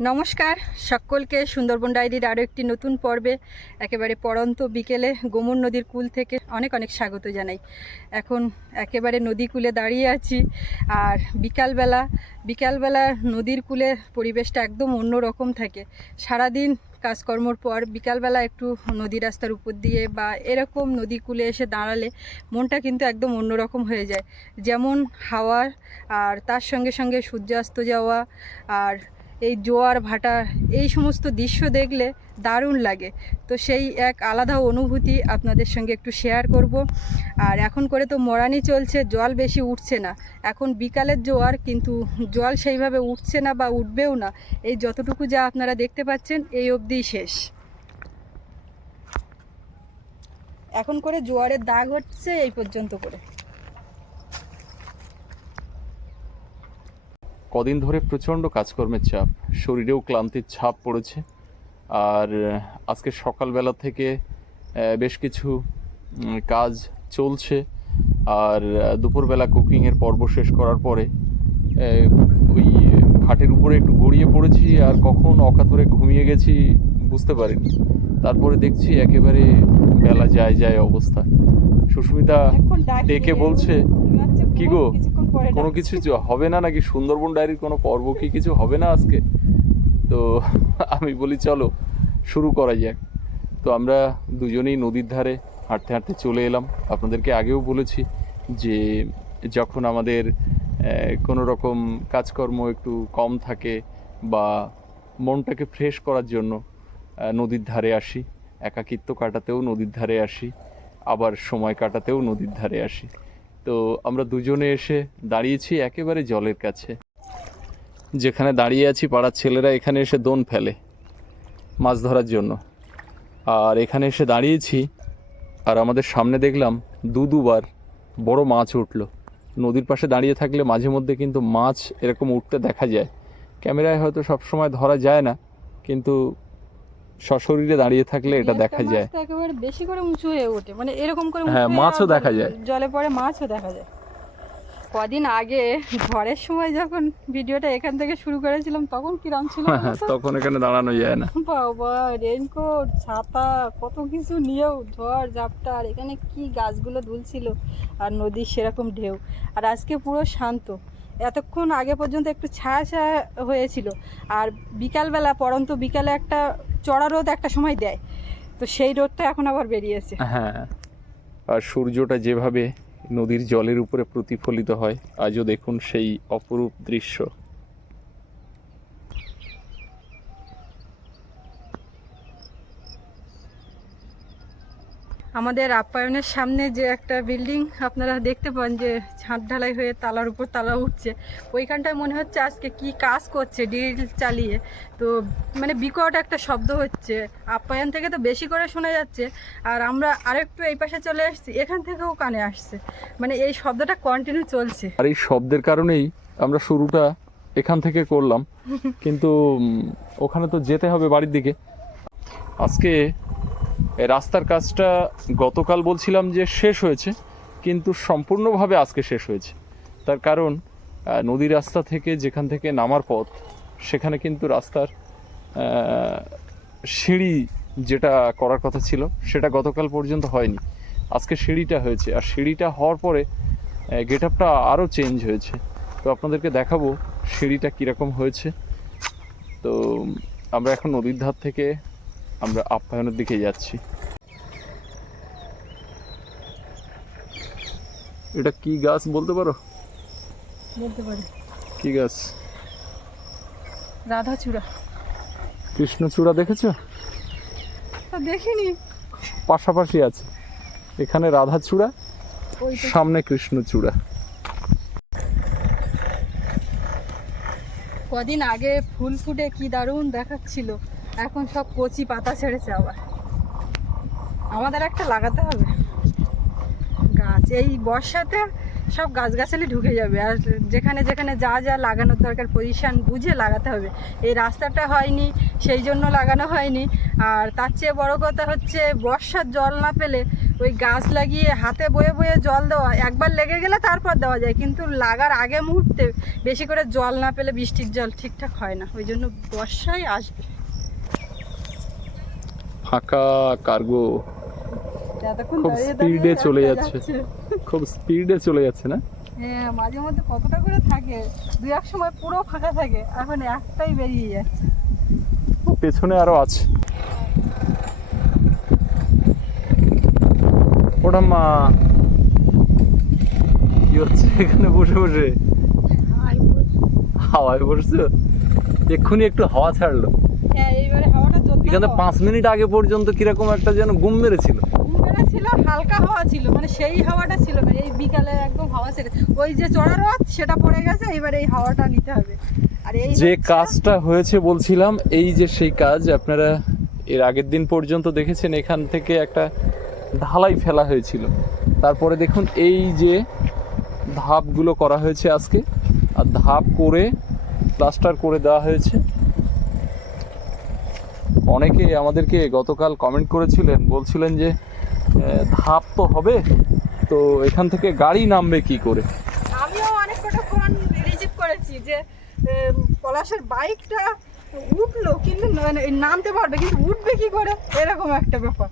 নমস্কার সকলকে সুন্দরবন ডায়েরির আরও একটি নতুন পর্বে একেবারে পড়ন্ত বিকেলে গোমর নদীর কূল থেকে অনেক অনেক স্বাগত জানাই। এখন একেবারে নদী কূলে দাঁড়িয়ে আছি আর বিকালবেলা নদীর কূলের পরিবেশটা একদম অন্যরকম থাকে। সারাদিন কাজকর্মর পর বিকালবেলা একটু নদী রাস্তার উপর দিয়ে বা এরকম নদী কূলে এসে দাঁড়ালে মনটা কিন্তু একদম অন্যরকম হয়ে যায়। যেমন হাওয়া আর তার সঙ্গে সঙ্গে সূর্যাস্ত যাওয়া আর এই জোয়ার ভাটা এই সমস্ত দৃশ্য দেখলে দারুণ লাগে। তো সেই এক আলাদা অনুভূতি আপনাদের সঙ্গে একটু শেয়ার করব। আর এখন করে তো মরানি চলছে, জল বেশি উঠছে না, এখন বিকালের জোয়ার, কিন্তু জল সেইভাবে উঠছে না বা উঠবেও না। এই যতটুকু যা আপনারা দেখতে পাচ্ছেন এই অবধিই শেষ। এখন করে জোয়ারের দাগ হচ্ছে এই পর্যন্ত করে। কদিন ধরে প্রচণ্ড কাজকর্মের চাপ, শরীরেও ক্লান্তির ছাপ পড়েছে। আর আজকে সকালবেলা থেকে বেশ কিছু কাজ চলছে। আর দুপুরবেলা কুকিংয়ের পর্ব শেষ করার পরে ওই খাটের উপরে একটু গড়িয়ে পড়েছি, আর কখন অকাতরে ঘুমিয়ে গেছি বুঝতে পারিনি। তারপরে দেখছি একেবারে বেলা যায় অবস্থা। সুস্মিতা ডেকে বলছে, কি গো, কোনো কিছু হবে না নাকি? সুন্দরবন ডায়েরির কোনো পর্ব কি কিছু হবে না আজকে? তো আমি বলি চলো শুরু করা যাক। তো আমরা দুজনেই নদীর ধারে হাঁটতে হাঁটতে চলে এলাম। আপনাদেরকে আগেও বলেছি যে যখন আমাদের কোনো রকম কাজকর্ম একটু কম থাকে বা মনটাকে ফ্রেশ করার জন্য নদীর ধারে আসি, একাকিত্ব কাটাতেও নদীর ধারে আসি, আবার সময় কাটাতেও নদীর ধারে আসি। তো আমরা দুজনে এসে দাঁড়িয়েছি একেবারে জলের কাছে। যেখানে দাঁড়িয়ে আছি পাড়ার ছেলেরা এখানে এসে দোন ফেলে মাছ ধরার জন্য। আর এখানে এসে দাঁড়িয়েছি আর আমাদের সামনে দেখলাম দুবার বড় মাছ উঠলো। নদীর পাশে দাঁড়িয়ে থাকলে মাঝে মধ্যে কিন্তু মাছ এরকম উঠতে দেখা যায়। ক্যামেরায় হয়তো সব সময় ধরা যায় না, কিন্তু সশরীরে দাঁড়িয়ে থাকলে এটা দেখা যায়। একেবারে বেশি করে উঁচু হয়ে ওঠে, মানে এরকম করে হ্যাঁ, মাছও দেখা যায়, জলে পড়ে মাছও দেখা যায়। কদিন আগে ঝড়ের সময় যখন ভিডিওটা এখান থেকে শুরু করেছিলাম তখন কিরম ছিল, তখন এখানে দাঁড়ানো যায় না। বাবা, রেইনকোট, ছাতা, কত কিছু নিয়েও ঝড় ঝাপটা, আর এখানে কি গাছগুলো দুলছিল আর নদীর সেরকম ঢেউ। আর আজকে পুরো শান্ত। এতক্ষণ আগে পর্যন্ত একটু ছায়া হয়েছিল, আর বিকালবেলা পড়ন্ত বিকালে একটা চড়া রোদ একটা সময় দেয়, তো সেই রোদটা এখন আবার বেরিয়েছে। হ্যাঁ, আর সূর্যটা যেভাবে নদীর জলের উপরে প্রতিফলিত হয়, আজও দেখুন সেই অপরূপ দৃশ্য। আমাদের আপ্যায়নের সামনে যে একটা বিল্ডিং আপনারা দেখতে পান যে ছাদ ঢালাই হয়ে তালার উপর তালা উঠছে, ওইখানটায় মনে হচ্ছে আজকে কি কাজ করছে ড্রিল চালিয়ে। তো মানে বিকট একটা শব্দ হচ্ছে, আপ্যায়ন থেকে তো বেশি করে শোনা যাচ্ছে। আর আমরা আরেকটু এই পাশে চলে আসছি, এখান থেকেও কানে আসছে, মানে এই শব্দটা কন্টিনিউ চলছে। আর এই শব্দের কারণেই আমরা শুরুটা এখান থেকে করলাম, কিন্তু ওখানে তো যেতে হবে বাড়ির দিকে। আজকে রাস্তার কাজটা গতকাল বলছিলাম যে শেষ হয়েছে, কিন্তু সম্পূর্ণভাবে আজকে শেষ হয়েছে। তার কারণ নদী রাস্তা থেকে যেখান থেকে নামার পথ, সেখানে কিন্তু রাস্তার সিঁড়ি যেটা করার কথা ছিল সেটা গতকাল পর্যন্ত হয়নি। আজকে সিঁড়িটা হয়েছে, আর সিঁড়িটা হওয়ার পরে গেট আপটা আরও চেঞ্জ হয়েছে। তো আপনাদেরকে দেখাবো সিঁড়িটা কীরকম হয়েছে। তো আমরা এখন নদীর ধার থেকে আমরা আপ্যায়নের দিকে যাচ্ছি। এটা কি গাছ বলতে পারো? বলতে পারি। কি গাছ? রাধাচূড়া। কৃষ্ণচূড়া দেখেছো? দেখিনি। পাশাপাশি আছে, এখানে রাধাচূড়া, সামনে কৃষ্ণচূড়া। কদিন আগে ফুল ফুটে কি দারুণ দেখাচ্ছিল, এখন সব কচি পাতা ছেড়েছে। আবার আমাদের একটা লাগাতে হবে গাছ, এই বর্ষাতে সব গাছগাছালি ঢুকে যাবে। আর যেখানে যেখানে যা যা লাগানোর দরকার পজিশন বুঝে লাগাতে হবে। এই রাস্তাটা হয়নি, সেই জন্য লাগানো হয়নি। আর তার চেয়ে বড় কথা হচ্ছে বর্ষার জল না পেলে ওই গাছ লাগিয়ে হাতে বয়ে বয়ে জল দেওয়া, একবার লেগে গেলে তারপর দেওয়া যায়, কিন্তু লাগার আগে মুহূর্তে বেশি করে জল না পেলে বৃষ্টির জল ঠিকঠাক হয় না, ওই জন্য বর্ষায় আসবে। ফাঁকা কার্গো এতক্ষণ খুব দাঁড়িয়ে স্পিডে দাঁড়িয়ে চলে একটা যাচ্ছে, খুব স্পিডে চলে যাচ্ছে না? হ্যাঁ, মাঝে মধ্যে কতটা করে থাকে, দুই এক সময় পুরো ফাঁকা থাকে, এখন একটাই বেরিয়ে যাচ্ছে। পেছনে আরো আছে। ওটা মা কি হচ্ছে এখানে বসে বসে? হাওয়ায় বসছো? এক্ষুনি একটু হাওয়া ছাড়লো। হ্যাঁ, এইবারে হাওয়াটা জোরদার এখানে হাওয়া। 5 মিনিট আগে পর্যন্ত কিরকম একটা যেন গুম মেরেছিল। ঘুমবেলা ছিল, হালকা হাওয়া ছিল, মানে সেই হাওয়াটা ছিল না। এই বিকালে একদম হাওয়া ছেড়ে, ওই যে চড়া রথ সেটা পড়ে গেছে, এবারে এই হাওয়াটা নিতে হবে। আর এই যে হচ্ছে- কাজটা হয়েছে বলছিলাম, এই যে সেই কাজ আপনারা এর আগের দিন পর্যন্ত দেখেছেন, এখান থেকে একটা ঢালাই ফেলা হয়েছিল, তারপরে দেখুন এই যে ধাপগুলো করা হয়েছে আজকে, আর ধাপ করে প্লাস্টার করে দেওয়া হয়েছে। অনেকে আমাদেরকে গতকাল কমেন্ট করেছিলেন, বলছিলেন যে ধাপ তো হবে, তো এখান থেকে গাড়ি নামবে কি করে? আমিও অনেক কটা ফোন রিসিভ করেছি যে পলাশের বাইকটা উঠলো কিন্তু নামতে পারবে, কিন্তু উঠবে কি করে, এরকম একটা ব্যাপার।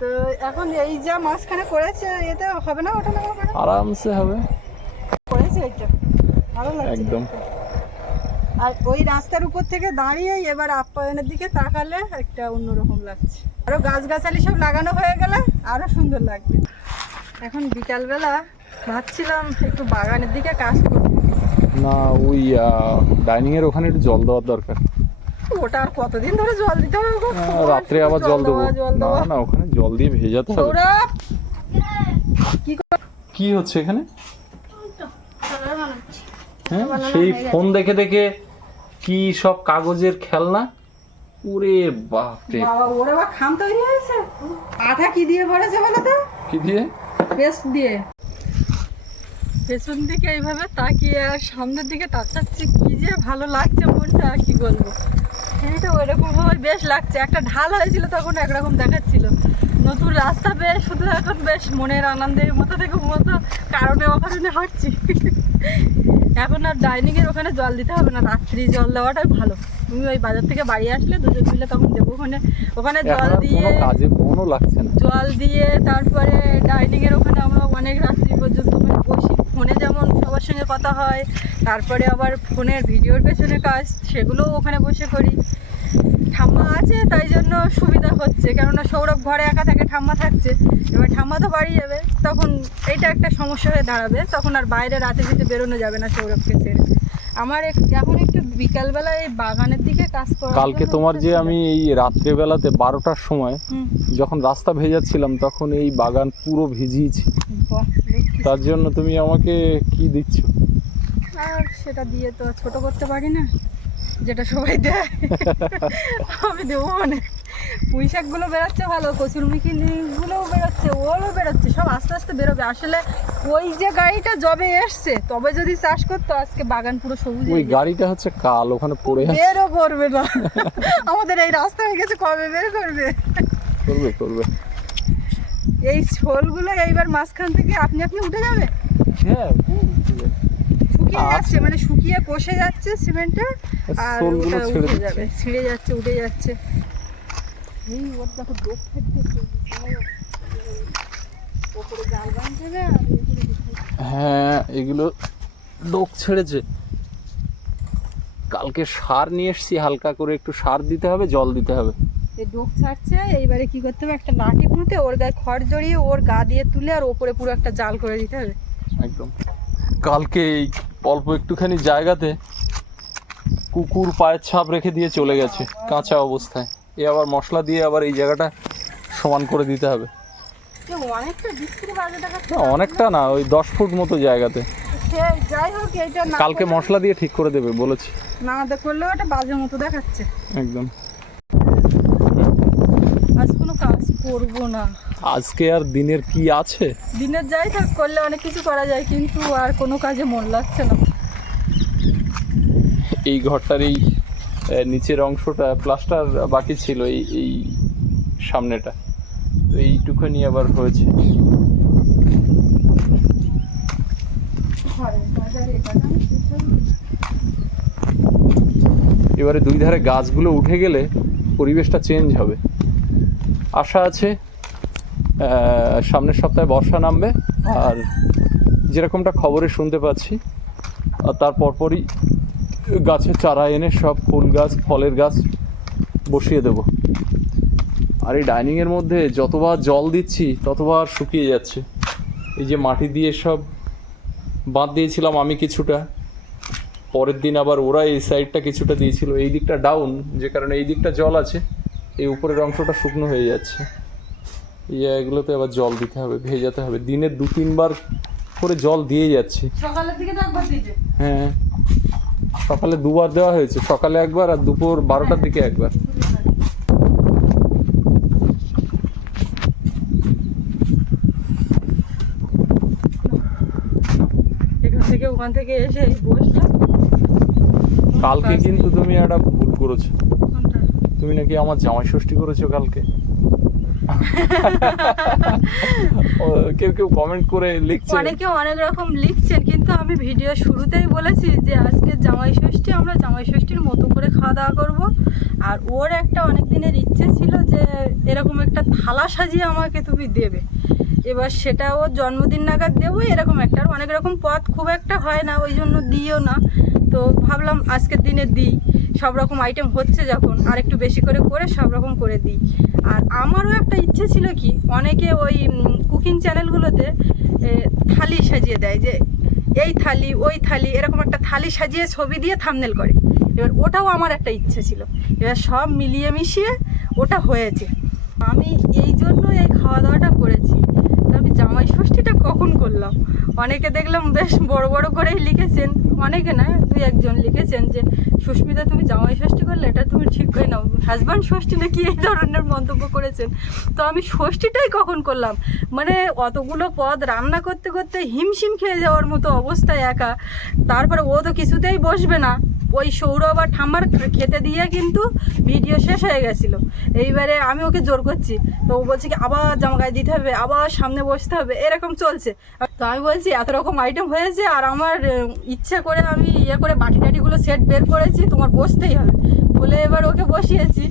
তো এখন এই যা মাঝখানে করেছে, এতে হবে না, ওটা না হবে না, আরামসে হবে করেছে এটা ভালো লাগছে একদম। দেখতে। আর ওই রাস্তার উপর থেকে দাঁড়িয়ে এবার আপ্যায়নের দিকে তাকালে একটা অন্যরকম লাগছে। আরো গাছগাছালি সব লাগানো হয়ে গেলে আরো সুন্দর লাগবে। এখন বিকালবেলা ভাবছিলাম একটু বাগানের দিকে কাজ করব। না, ওই ডাইনিং এর ওখানে একটু জল দেওয়ার দরকার। ওটা আর কতদিন ধরে জল দিতে হবে গো? রাত্রে আবার জল দেবো জল না? দেওয়া। না, ওখানে জল দিয়ে ভেজাতে হবে। সৌরভ কি কি হচ্ছে এখানে? হ্যাঁ, সেই ফোন দেখে দেখে কি সব কাগজের খেলনা, ওরে বাপরে। বাবা, ওরা আবার খাম তৈরি হয়েছে। আঠা কি দিয়ে ভরেছে বলো তো? কি দিয়ে? পেস্ট দিয়ে। পেছন দিকে এইভাবে তাকিয়ে আর সামনের দিকে তাকাচ্ছি, কি যে ভালো লাগছে মনটা, কি বলবো। এটা ওইরকম ভাবে বেশ লাগছে। একটা ঢাল হয়েছিল তখন একরকম দেখাচ্ছিল, নতুন রাস্তা বেশ, শুধু এখন বেশ মনের আনন্দের মতো থেকে মতো কারণে অকারণে হাঁটছি। এখন আর ডাইনিং এর ওখানে জল দিতে হবে না, রাত্রি জল দেওয়াটাই ভালো। তুমি ওই বাজার থেকে বাড়ি আসলে দুজন মিলে তখন দেবো, ওখানে ওখানে জল এখন আর দিয়ে, কোনো কাজে মনও লাগছে না। জল দিয়ে তারপরে ডাইনিং এর ওখানে আমরা অনেক রাত্রি পর্যন্ত ওখানে বসি। ফোনে যেমন সবার সঙ্গে কথা হয়, তারপরে আবার ফোনের ভিডিওর পেছনে কাজ, সেগুলোও ওখানে বসে করি। ঠাম্মা আছে তাই জন্য সুবিধা হচ্ছে, কেননা সৌরভ ঘরে একা থাকে, ঠাম্মা থাকছে। এবার ঠাম্মা তো বাড়ি যাবে, তখন এইটা একটা সমস্যা হয়ে দাঁড়াবে, তখন আর বাইরে রাতে যেতে বেরোনো যাবে না সৌরভকে ছেড়ে। আমার এখন একটু বিকালবেলা এই বাগানের দিকে কাজ করা। কালকে তোমার যে আমি এই রাত্রেবেলাতে 12টার সময় যখন রাস্তা ভেজাচ্ছিলাম, তখন এই বাগান পুরো ভিজিয়েছি। তার জন্য তুমি আমাকে কি দিচ্ছ? আর সেটা দিয়ে তো ছোট করতে পারি না, যেটা সবাই দেয় আমি দেবো। মানে পুঁই শাকগুলো বেরোচ্ছে ভালো, কচুরমুখিগুলোও বেরোচ্ছে, ওরও বেরোচ্ছে, সব আস্তে আস্তে বেরোবে। আসলে ওই যে গাড়িটা যবে এসছে তবে যদি চাষ করতো, আজকে বাগান পুরো সবুজ ওই গাড়িটা হচ্ছে কাল ওখানে পড়ে আছে, বেরও করবে না। আমাদের এই রাস্তা হয়ে গেছে, কবে বের করবে? করবে করবে। এই ছোলগুলো এইবার মাঝখান থেকে আপনি আপনি উঠে যাবে, হ্যাঁ, শুকিয়ে যাচ্ছে, মানে শুকিয়ে কষে যাচ্ছে সিমেন্টে, আর ছোলগুলো ওটা ছেড়ে উঠে দিচ্ছে। যাবে, ছিঁড়ে যাচ্ছে, উঠে যাচ্ছে। এই ওর দেখো ডোক ফেটছে, ওপরে জাল বাঁধতে হবে, আর এগুলো হ্যাঁ, এগুলো ডোক ছেড়েছে। কালকে সার নিয়ে এসছি, হালকা করে একটু সার দিতে হবে, জল দিতে হবে। এই ডোক ছাড়ছে। এইবারে কি করতে হবে, একটা লাঠি পুঁতে ওর গায়ে খড় জড়িয়ে ওর গা দিয়ে তুলে আর ওপরে পুরো একটা জাল করে দিতে হবে। একদম। কালকে এই অল্প একটুখানি জায়গাতে কুকুর পায়ের ছাপ রেখে দিয়ে চলে গেছে কাঁচা অবস্থায়। এ আবার মশলা দিয়ে আবার এই জায়গাটা সমান করে দিতে হবে। অনেকটা বিশ্রী বাজে দেখাচ্ছে। না, অনেকটা না, ওই 10 ফুট মতো জায়গাতে। যাই হোক, এটা না কালকে মশলা দিয়ে ঠিক করে দেবে বলেছি। না করলেও এটা বাজে মতো দেখাচ্ছে। একদম। আজ কোনো কাজ করবো না। আজকে আর দিনের কি আছে? দিনের যাই থাক, করলে অনেক কিছু করা যায়, কিন্তু আর কোনো কাজে মন লাগছে না। এই ঘরটার এই নিচের অংশটা প্লাস্টার বাকি ছিল, এই এই সামনেটা, তো এইটুখানি আবার হয়েছে। এবারে দুই ধারে গাছগুলো উঠে গেলে পরিবেশটা চেঞ্জ হবে। আশা আছে সামনের সপ্তাহে বর্ষা নামবে, আর যেরকমটা খবরে শুনতে পাচ্ছি তার পরপরই গাছের চারা এনে সব ফুল গাছ ফলের গাছ বসিয়ে দেব। আর এই ডাইনিংয়ের মধ্যে যতবার জল দিচ্ছি ততবার শুকিয়ে যাচ্ছে। এই যে মাটি দিয়ে সব বাঁধ দিয়েছিলাম আমি কিছুটা, পরের দিন আবার ওরা এই সাইডটা কিছুটা দিয়েছিল, এই দিকটা ডাউন, যে কারণে এই দিকটা জল আছে, এই উপরের অংশটা শুকনো হয়ে যাচ্ছে। এই জায়গাগুলোতে আবার জল দিতে হবে, ভেজাতে হবে, দিনে 2-3 বার করে জল দিয়ে যাচ্ছি। সকালের দিকে তো একবার দিতে। হ্যাঁ, সকালে 2 বার দেওয়া হয়েছে, সকালে একবার আর দুপুর 12টার দিকে একবার। এখান থেকে ওখান থেকে এসে বসলাম। কালকে কিন্তু তুমি একটা ভুল করেছো, কোনটা? তুমি নাকি আমার জামাই ষষ্ঠী করেছো কালকে। কেউ কেউ কমেন্ট করে লিখছে, অনেকে অনেক রকম লিখছেন, কিন্তু আমি ভিডিও শুরুতেই বলেছি যে আজকে জামাই ষষ্ঠী, আমরা জামাই ষষ্ঠীর মতো করে খাওয়া দাওয়া করবো। আর ওর একটা অনেক দিনের ইচ্ছে ছিল যে এরকম একটা থালা সাজিয়ে আমাকে তুমি দেবে। এবার সেটা ওর জন্মদিন নাগাদ দেবো, এরকম একটা। আর অনেক রকম পদ খুব একটা হয় না, ওই জন্য দিও না। তো ভাবলাম আজকের দিনে দিই, সব রকম আইটেম হচ্ছে যখন, আর একটু বেশি করে করে সব রকম করে দিই। আর আমারও একটা ইচ্ছে ছিল কি, অনেকে ওই কুকিং চ্যানেলগুলোতে থালি সাজিয়ে দেয়, যে এই থালি ওই থালি, এরকম একটা থালি সাজিয়ে ছবি দিয়ে থাম্বনেল করে। এবার ওটাও আমার একটা ইচ্ছে ছিল, এবার সব মিলিয়ে মিশিয়ে ওটা হয়েছে। আমি এই জন্য এই খাওয়া দাওয়াটা করেছি। তো আমি জামাই ষষ্ঠীটা কখন করলাম, অনেকে দেখলাম বেশ বড় বড় করেই লিখেছেন, অনেকে না 2-1 জন লিখেছেন যে সুস্মিতা তুমি জামাই ষষ্ঠী করলে, এটা তুমি ঠিক করে নাও, হাজব্যান্ড ষষ্ঠী নাকি, এই ধরনের মন্তব্য করেছেন। তো আমি ষষ্ঠীটাই কখন করলাম, মানে অতগুলো পদ রান্না করতে করতে হিমশিম খেয়ে যাওয়ার মতো অবস্থায় একা। তারপরে ও তো কিছুতেই বসবে না, ওই সৌরভ আর ঠাম্মার খেতে দিয়ে কিন্তু ভিডিও শেষ হয়ে গেছিলো। এইবারে আমি ওকে জোর করছি, তো ও বলছে কি আবার জামা গায়ে দিতে হবে, আবার সামনে বসতে হবে, এরকম চলছে। তো আমি বলছি এত রকম আইটেম হয়েছে, আর আমার ইচ্ছা করে আমি করে বাটি টাটিগুলো সেট বের করেছি, তোমার বসতেই হবে বলে এবার ওকে বসিয়েছি।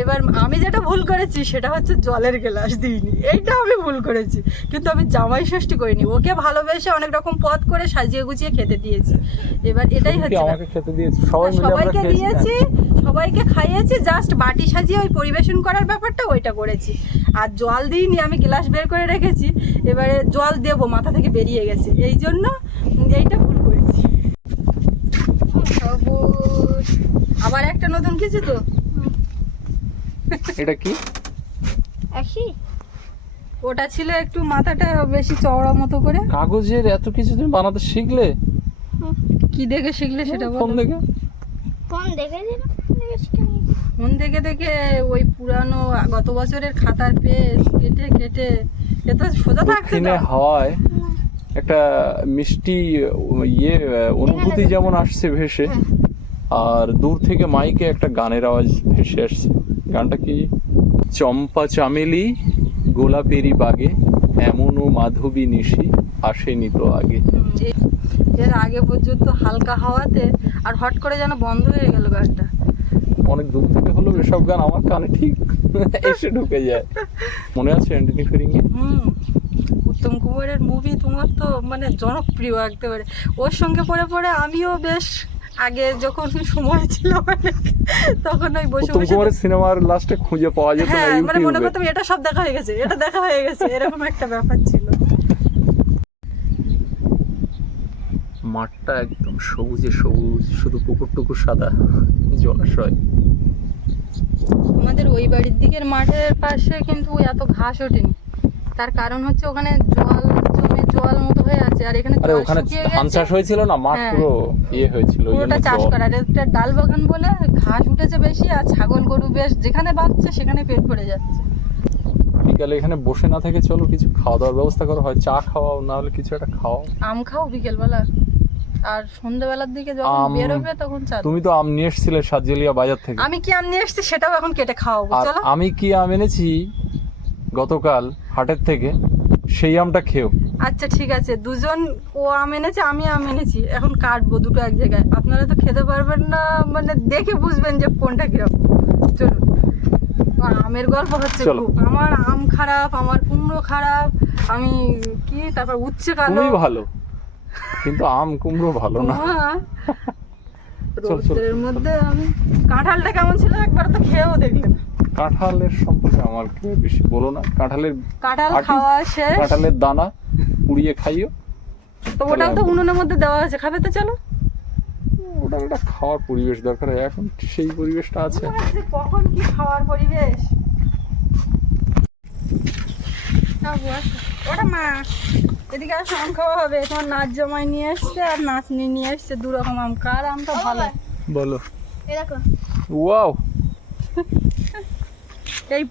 এবার আমি যেটা ভুল করেছি সেটা হচ্ছে জলের গ্লাস দিইনি, এইটা আমি ভুল করেছি। কিন্তু আমি জামাই ষষ্ঠী করিনি, ওকে ভালোবেসে অনেক রকম পদ করে সাজিয়ে গুছিয়ে খেতে দিয়েছি। এবার এটাই হচ্ছে, আমাকে খেতে দিয়েছি, সবাই মিলে আমরা সবাইকে খেয়েছি। দিয়েছি, সবাইকে খাইয়েছি, জাস্ট বাটি সাজিয়ে ওই পরিবেশন করার ব্যাপারটা ওইটা করেছি। আর জল দিইনি, আমি গ্লাস বের করে রেখেছি, এবারে জল দেবো মাথা থেকে বেরিয়ে গেছে, এই জন্য এইটা ভুল করেছি। আবার একটা নতুন কিছু তো, এটা কি? ওটা ছিল একটু মাথাটা বেশি চওড়া মতো করে। কাগজের এত কিছু তুমি বানাতে শিখলে? কি দেখে শিখলে সেটা ফোন বলো। দেখে? ফোন দেখে ফোন দেখে দেখে ওই পুরানো গত বছরের খাতার পেজ কেটে কেটে, এ তো সোজা থাকছে দক্ষিণে না। হাওয়ায় একটা মিষ্টি অনুভূতি যেমন আসছে ভেসে, আর দূর থেকে মাইকে একটা গানের আওয়াজ ভেসে আসছে। গানটা কি? চম্পা চামেলি গোলাপেরি বাগে, এমনও মাধবী নিশি আসেনি তো আগে। এর আগে পর্যন্ত হালকা হাওয়াতে, আর হট করে যেন বন্ধ হয়ে গেল গানটা। অনেক দূর থেকে হলেও এসব গান আমার কানে ঠিক এসে ঢুকে যায়। মনে আছে অ্যান্টনি ফিরিঙ্গি? উত্তম কুমারের মুভি তোমার তো মানে জনপ্রিয় একেবারে। ওর সঙ্গে পড়ে পড়ে আমিও বেশ আগে যখন সময় ছিল অনেক, তখন ওই বসে উত্তম বসে, কুমারের সিনেমার লাস্টে খুঁজে পাওয়া যেত না হ্যাঁ মানে মনে ইউটিউবে। করতাম এটা সব দেখা হয়ে গেছে, এটা দেখা হয়ে গেছে, এরকম একটা ব্যাপার ছিল। মাঠটা একদম সবুজে সবুজ, শুধু পুকুর টুকুর সাদা, জলাশয়। আমাদের ওই বাড়ির দিকের মাঠের পাশে কিন্তু এত ঘাস ওঠেনি, তার কারণ হচ্ছে ওখানে জল জমে জল মতো হয়ে আছে, আর এখানে আরে জল ওখানে শুকিয়ে ধান গেছে, চাষ হয়েছিল না, মাঠ হ্যাঁ। পুরো ইয়ে হয়েছিল, ওই পুরোটা জন্য চাষ জল। করা, আর এটা ডাল বাগান বলে ঘাস উঠেছে বেশি, আর ছাগল গরু বেশ যেখানে বাঁচছে সেখানে পেট ভরে যাচ্ছে। বিকালে এখানে বসে না থেকে চলো কিছু খাওয়া দাওয়ার ব্যবস্থা করো, হয় চা খাওয়াও, না হলে কিছু একটা খাওয়াও। আম খাও বিকেলবেলা? আর সন্ধ্যাবেলার দিকে যখন আম- বেরোবে তখন চা দেবো। তুমি তো আম নিয়ে এসেছিলে সাতজেলিয়া বাজার থেকে। আমি কি আম নিয়ে এসেছি সেটাও এখন কেটে খাওয়াবো, আর চলো। আমি কি আম এনেছি গতকাল হাটের থেকে, সেই আমটা খেও। আচ্ছা ঠিক আছে, দুজন ও আম এনেছে আমি আম এনেছি, এখন কাটবো দুটো এক জায়গায়। আপনারা তো খেতে পারবেন না, মানে দেখে বুঝবেন যে কোনটা কিরকম। চলুন, আমের গল্প হচ্ছে চলো। খুব। আমার আম খারাপ, আমার কুমড়ো খারাপ, আমি কি তারপর উচ্ছে কালো। তুমি ভালো, কিন্তু আম কুমড়ো ভালো না। হ্যাঁ, চল, চল, রোদের চল, চল। মধ্যে আমি কাঁঠালটা কেমন ছিল একবার তো খেয়েও দেখলেন। কাঁঠালের সম্পর্কে আমার বেশি বলো না। কাঁঠালের কাঁঠাল আটি, খাওয়া শেষ, কাঁঠালের দানা পুড়িয়ে খাইও। তো ওটাও তো উনুনের মধ্যে দেওয়া আছে, খাবে তো চলো। ওটা একটা খাওয়ার পরিবেশ দরকার, এখন সেই পরিবেশটা আছে। কখন কি খাওয়ার পরিবেশ। ওটা মা, এদিকে আসো, আম খাওয়া হবে। তোমার নাচ জামাই নিয়ে এসছে আর নাতনি নিয়ে এসছে, দু রকম আম। কার আমটা ভালো? বলো। এরকম ওয়াও, এই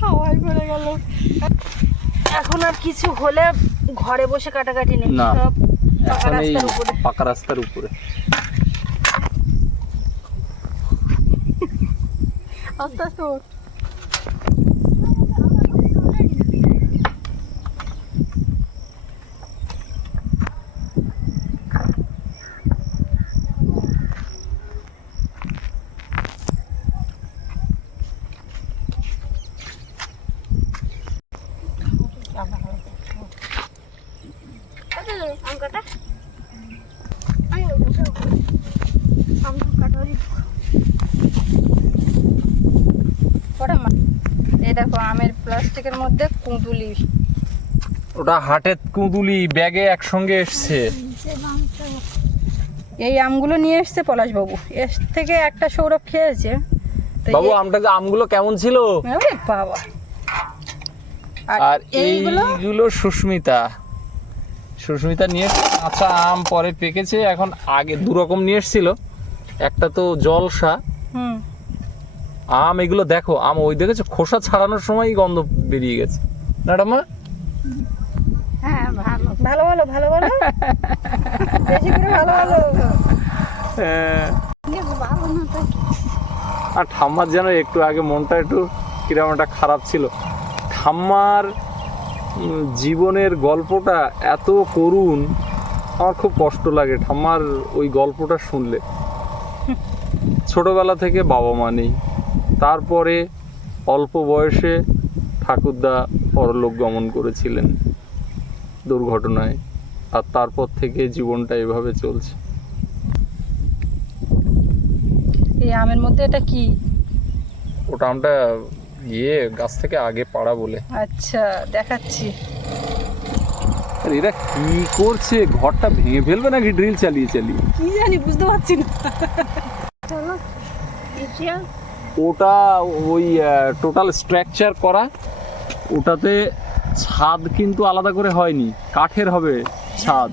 হাওয়ায় পড়ে গেল। এখন আর কিছু হলে ঘরে বসে কাটাকাটি নেই, না। সব পাকা এখন এই রাস্তার উপরে। পাকা রাস্তার উপরে। আস্তে আস্তে ওঠ। আম কাটা আম কাটা ওটা মা, এই দেখো আমের প্লাস্টিকের মধ্যে কুঁদুলি। ওটা হাটের কুঁদুলি ব্যাগে একসঙ্গে এসছে। এই আমগুলো নিয়ে এসছে পলাশবাবু, এর থেকে একটা সৌরভ খেয়েছে। তো বাবু, আমগুলো কেমন ছিল? ওরে বাবা। আর এইগুলো সুস্মিতা নিয়ে এসছে কাঁচা আম, পরে পেকেছে। এখন আগে দু রকম নিয়ে এসেছিল, একটা তো জলসা হুম, আম। এগুলো দেখো, আম ওই দেখেছো খোসা ছাড়ানোর সময় গন্ধ বেরিয়ে গেছে। ম্যাডাম, হ্যাঁ ভালো ভালো ভালো ভালো ভালো, বেশি করে ভালো ভালো। ভালো না তো আর ঠাম্মার যেন একটু আগে মনটা একটু কিরকম একটা খারাপ ছিল। ঠাম্মার জীবনের গল্পটা এত করুণ, আমার খুব কষ্ট লাগে ঠাম্মার ওই গল্পটা শুনলে। ছোটবেলা থেকে বাবা মা নেই, তারপরে অল্প বয়সে ঠাকুরদা পরলোক গমন করেছিলেন দুর্ঘটনায়, আর তারপর থেকে জীবনটা এভাবে চলছে। এই আমের মধ্যে এটা কি? ওটা আমরা গাছ থেকে আগে পাড়া বলে। আচ্ছা, দেখাচ্ছি। আর এরা কি করছে, ঘরটা ভেঙে ফেলবে নাকি ড্রিল চালিয়ে চালিয়ে? কি জানি, বুঝতে পারছি না। চলো এসিয়া ওটা ওই টোটাল স্ট্রাকচার করা, ওটাতে ছাদ কিন্তু আলাদা করে হয়নি, কাঠের হবে ছাদ।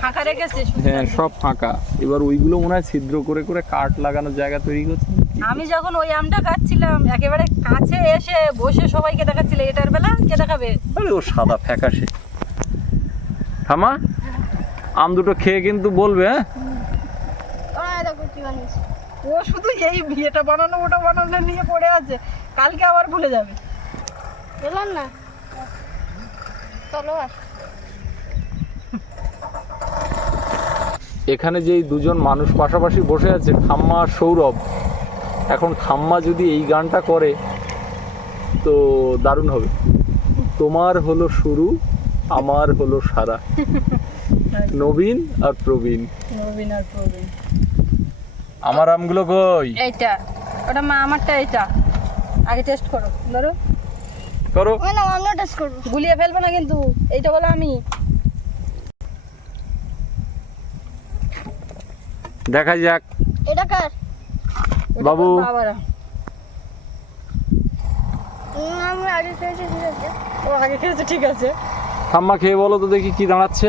ফাঁকা রেখেছে। হ্যাঁ, সব ফাঁকা। এবার ওইগুলো মনে হয় ছিদ্র করে করে কাঠ লাগানোর জায়গা তৈরি করছে। আমি যখন ওই আমটা কাটছিলাম একেবারে কাছে এসে বসে সবাইকে দেখাচ্ছিল, এটার বেলা কে দেখাবে? আরে ও সাদা ফ্যাকাশে। থামা, আম দুটো খেয়ে কিন্তু বলবে। হ্যাঁ, ওরা দেখো কি বানিয়েছে ও শুধু এই বিয়েটা বানানো ওটা বানানো নিয়ে পড়ে আছে, কালকে আবার ভুলে যাবে। বললাম না চলো আর এখানে যেই দুজন মানুষ পাশাপাশি বসে আছে, ঠাম্মা আর সৌরভ, এখন ঠাম্মা যদি এই গানটা করে তো দারুণ হবে। তোমার হলো শুরু, আমার হলো সারা, নবীন আর প্রবীণ। নবীন আর প্রবীণ। আমার আমগুলো কই? এইটা, ওটা মা, আমারটা এইটা। আগে টেস্ট করো, ধরো করো। ওই না আমিও টেস্ট করবো গুলিয়ে ফেলবো না কিন্তু, এইটা বলে আমি। দেখা যাক। এটা কার বাবু। বাবারা, আমি আগে খেয়েছি ঠিক আছে ও আগে খেয়েছে, ঠিক আছে। ঠাম্মা খেয়ে বলো তো দেখি কি দাঁড়াচ্ছে।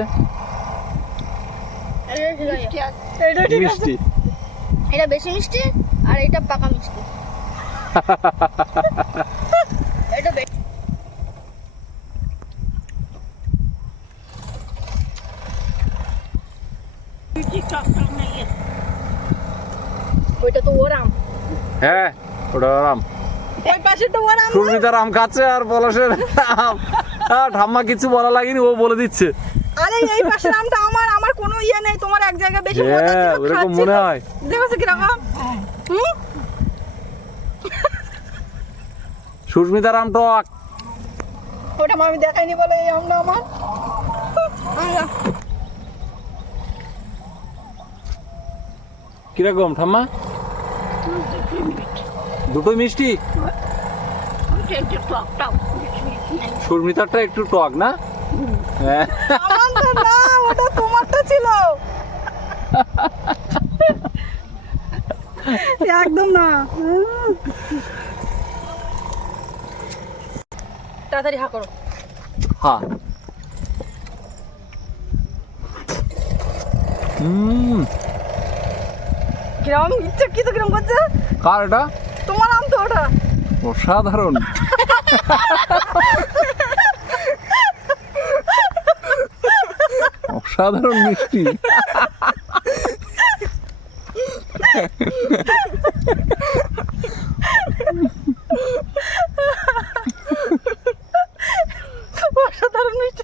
এটা ঠিক আছে এইটা ঠিক আছে। মিষ্টি। এটা বেশি মিষ্টি আর এটা পাকা মিষ্টি এটা ওইটা তো ওর আম, হ্যাঁ ওটা আম। ওই পাশে তো ওর আম। সুস্মিতার আম খাচ্ছে আর পলাশের আম। ঠাম্মা কিছু বলা লাগেনি, ও বলে দিচ্ছে। আরে এই পাশের আমটা আমার, আমার কোনো ইয়ে নেই, তোমার এক জায়গায় বেশি মজা হ্যাঁ ছিল, ওরকম খাচ্ছিল। মনে হয়। দেখো কিরকম। হুম, সুস্মিতার আম টক। ওটা আমি দেখাইনি বলে এই আমটা আমার। কিরকম ঠাম্মা? দুটোই মিষ্টি। সুস্মিতারটা একটু টক না? হ্যাঁ আমারটা না, ওটা তোমারটা ছিল। একদম না। তাড়াতাড়ি হা করো। হ্যাঁ। কিরম ইচ্ছে কি তো কিরম করছে? কার এটা? তোমার আম তো ওটা। অসাধারণ। অসাধারণ মিষ্টি। অসাধারণ মিষ্টি।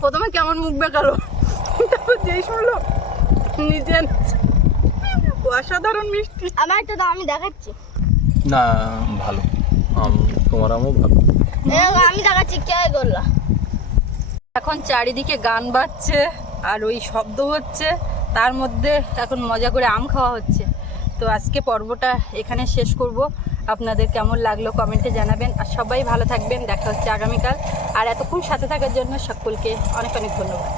প্রথমে কেমন মুখ বেকালো, তারপর যেই শুনলো নিজে অসাধারণ মিষ্টি। আমার একটা তো আমি দেখাচ্ছি। না ভালো আম, তোমার আমও ভালো। আমি দেখাচ্ছি কে করলো। এখন চারিদিকে গান বাজছে আর ওই শব্দ হচ্ছে, তার মধ্যে এখন মজা করে আম খাওয়া হচ্ছে। তো আজকে পর্বটা এখানে শেষ করব। আপনাদের কেমন লাগলো কমেন্টে জানাবেন, আর সবাই ভালো থাকবেন। দেখা হচ্ছে আগামীকাল। আর এতক্ষণ সাথে থাকার জন্য সকলকে অনেক অনেক ধন্যবাদ।